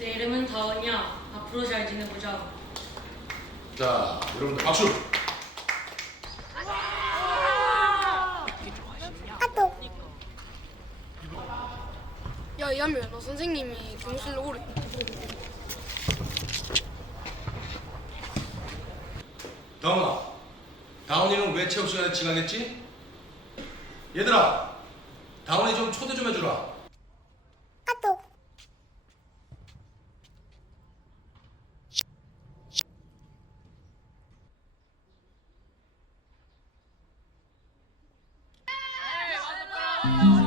내 이름은 다원이야. 앞으로 잘 지내보자. 자, 여러분들 박수! 야, 이한별, 너 선생님이 교무실로 오래. 다원아, 다원이는 왜 체육 시간에 지나겠지? 얘들아, 다원이 좀 초대 좀 해주라. 아,